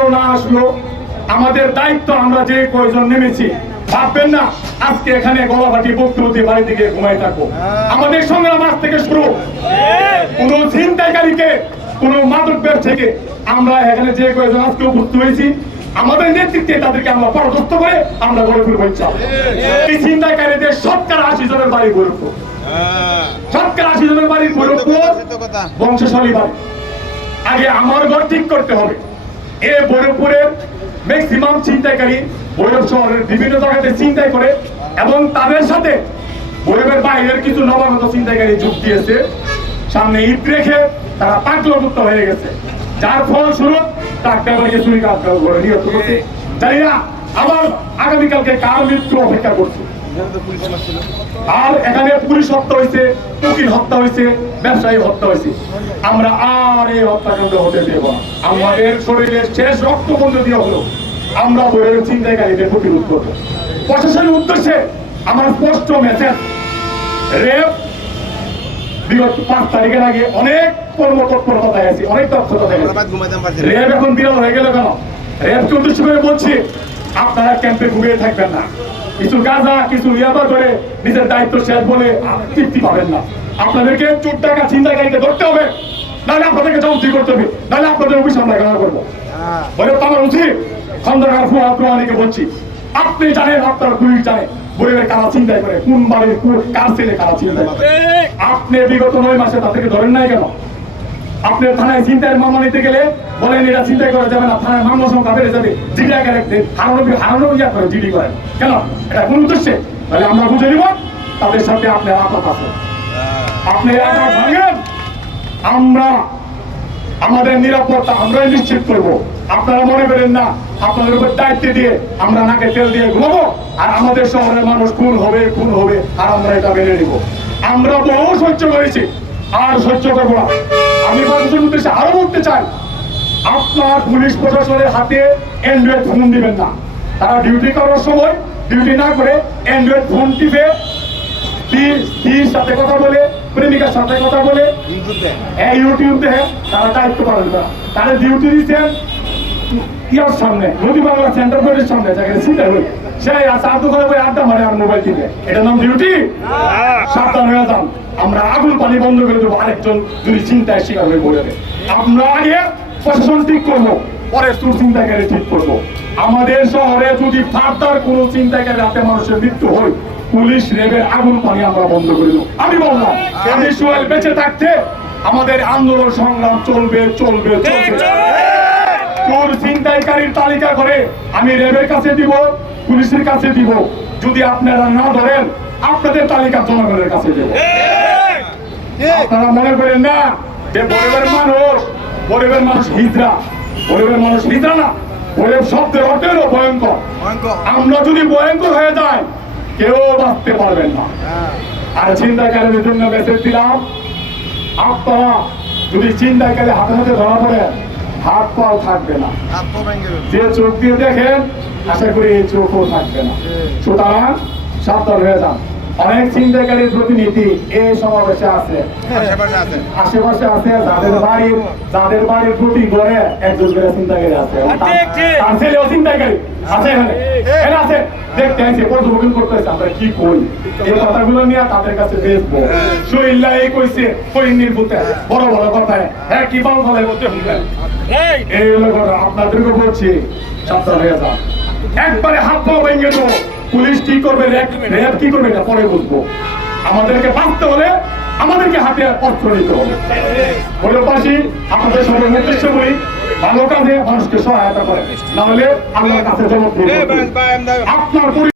আসলো না আসলো, আমাদের দায়িত্ব আমরা যে কয়জন নেমেছি, ভাববেন না আজকে এখানে গলাবাটি বক্তব্য বাড়ি থেকে ঘুমাই থাকবো। আমাদের সংগ্রাম আজ থেকে শুরু। কোন ছিনতাইকারীকে, কোন মাদকের থেকে আমরা এখানে যে কয়জন আজকে উপস্থিত হয়েছি, আমাদের নেতৃত্বে তাদেরকে আমরা পরাস্ত করে আমরা গড়ে তুলবো ইনশাআল্লাহ। এই ছিনতাইকারীদের 80 জনের বাড়ি গোরখপুর, 80 জনের বাড়ি গোরখপুর, বংশশালী বাড়ি। আগে আমার ঘর ঠিক করতে হবে। এই গোরখপুরের ম্যাক্সিমাম ছিনতাইকারী ভৈরব শহরের বিভিন্ন জায়গাতে ছিনতাই করে এবং তাদের সাথে ভৈরবের বাইরের কিছু নবাগত ছিনতাইকারী যোগ দিয়েছে। সামনে ঈদ রেখে তারা পাগলমুক্ত হয়ে গেছে, যার ফলস্বরূপ টাকাবাড়িকে চুরি করে নিহত করছে। জানি না আবার আগামীকালকে কার মৃত্যু অপেক্ষা করছে। আর এখানে পুলিশ হত্যা হয়েছে, উকিল হত্যা হয়েছে, ব্যবসায়ী হত্যা হয়েছে। আমরা আর এই হত্যাকাণ্ড হতে দেব না। আমাদের শরীরের শেষ রক্তবন্ধ দিয়ে হলো আমরা বইয়ের ছিনতাইকারীদের প্রতিরোধ করব। প্রশাসনের উদ্দেশ্যে আমার স্পষ্ট মেসেজ, রেপ বিগত 5 তারিখের আগে অনেক কর্মতৎপরতা দেখাইছি, অনেক দক্ষতা দেখাইছি। রেপ এখন বিরল হয়ে গেল কেন? রেপকে উদ্দেশ্য করে বলছি, আপনারা ক্যাম্পে ঘুমিয়ে থাকবেন না। কিছু গাঁজা, কিছু ইয়াবা করে নিজের দায়িত্ব শেষ বলে তৃপ্তি পাবেন না। আপনাদেরকে চোর টাকা ছিনতাইকারীকে ধরতে হবে, নাহলে আপনাদেরকে জবাবদি করতে হবে, নাহলে আপনাদের অফিস আমরা গ্রহণ করবো। বলে আমার উচিত খন্দকার ফুয়াদ রহমানীকে বলছি, আপনি জানেন, আপনার পুলিশ জানে বইয়ের কারা চিন্তাই করে, কোন বাড়ির কার ছেলে কারা চিন্তাই করে। আপনি বিগত 9 মাসে তাদেরকে ধরেন নাই কেন? আপনি থানায় চিন্তায় মামলা নিতে গেলে বলেন এটা চিন্তাই করা যাবে না, থানায় মামলা সংখ্যা বেড়ে যাবে, জিডি হারানো ইয়া করে জিডি করেন কেন? এটা কোন উদ্দেশ্যে? তাহলে আমরা বুঝে নিব তাদের সাথে আপনার আঘাত আছে, আপনি আঘাত ভাঙেন, আমরা আমাদের নিরাপত্তা আমরাই নিশ্চিত করব। আপনারা মনে করেন না আপনাদের উপর দায়িত্ব দিয়ে আমরা নাকে তেল দিয়ে ঘুমাবো আর আমাদের শহরের মানুষ খুন হবে আর আমরা এটা মেনে নিব। আমরা বহু সহ্য করেছি, আর সহ্য করবো না। আমি মানুষের উদ্দেশ্যে আরো বলতে চাই, আপনার পুলিশ প্রশাসনের হাতে অ্যান্ড্রয়েড ফোন দিবেন না। তারা ডিউটি করার সময় ডিউটি না করে অ্যান্ড্রয়েড ফোন টিপে স্ত্রীর সাথে কথা বলে, প্রেমিকার সাথে কথা বলে ইউটিউব দেখে তারা দায়িত্ব পালন করে। তারা ডিউটি দিচ্ছেন ইয়ার সামনে, নদী বাংলা সেন্টার বোর্ডের সামনে, যেখানে চিন্তা হই সেই চার দোকানে বই আড্ডা মারে আর মোবাইল টিপে। এটার নাম ডিউটি? সাবধান হয়ে যান, আমরা আগুন পানি বন্ধ করে দেবো আরেকজন যদি চিন্তায় শিকার হয়ে পড়ে। আমরা আগে প্রশাসন ঠিক করবো, পরে চোর চিন্তাকারী ঠিক করবো। আমাদের শহরে যদি ফার্দার কোনো চিন্তাকারী রাতে মানুষের মৃত্যু হয়, পুলিশ রেবের আগুন পানি আমরা বন্ধ করে দেবো। আমি বললাম আমি সোহেল বেঁচে থাকতে আমাদের আন্দোলন সংগ্রাম চলবে চলবে চলবে। চোর চিন্তাকারীর তালিকা করে আমি রেবের কাছে দিব, পুলিশের কাছে দিব। যদি আপনারা না ধরেন আপনাদের তালিকা জনগণের কাছে দেব। আপনারা মনে করেন না যে গরিবের মানুষ হিজড়া, গরিবের মানুষ হিজড়া না, গরিব শব্দের অর্থ হলো ভয়ঙ্কর। আমরা যদি ভয়ঙ্কর হয়ে যাই কেউ বাঁচতে পারবেন না। আর চিন্তাকারীদের জন্য মেসেজ দিলাম, আপনারা যদি চিন্তাকারী হাতে হাতে ধরা পড়ে হাত পাও থাকবে না, যে চোখ দিয়ে দেখেন আশা করি এই চোখও থাকবে না। সুতরাং সাবধান হয়ে যান। অনেক চিন্তাকারীর প্রতিনিধি এই সমাবেশে আছে, আশেপাশে আছে, যাদের বাড়ির প্রতি ঘরে একজন করে চিন্তাকারী আছে, তার ছেলেও চিন্তাকারী আছে, এখানে আছে, দেখতে আসছে, পর্যবেক্ষণ করতে আসছে। আমরা কি করি এই কথাগুলো নিয়ে তাদের কাছে বেচবো। শরীরটা এই কইছে হরিণীর পুঁতে বড় বড় কথায়, হ্যাঁ কি বাল ফলাই বলতে হবে, এই হলো কথা। আপনাদেরকে বলছি সাবধান হয়ে যান। একবারে হাত পা ভেঙে দেবো। পুলিশ কি করবে, র্যাব কি করবে এটা পরে বুঝবো। আমাদেরকে বাঁচতে হলে আমাদেরকে হাতে অস্ত্র নিতে হবে। পাশাপাশি আপনাদের সবার উদ্দেশ্য বলি, ভালো কাজে মানুষকে সহায়তা করে, না হলে আল্লাহর কাছে জবাব দিতে হবে। আপনার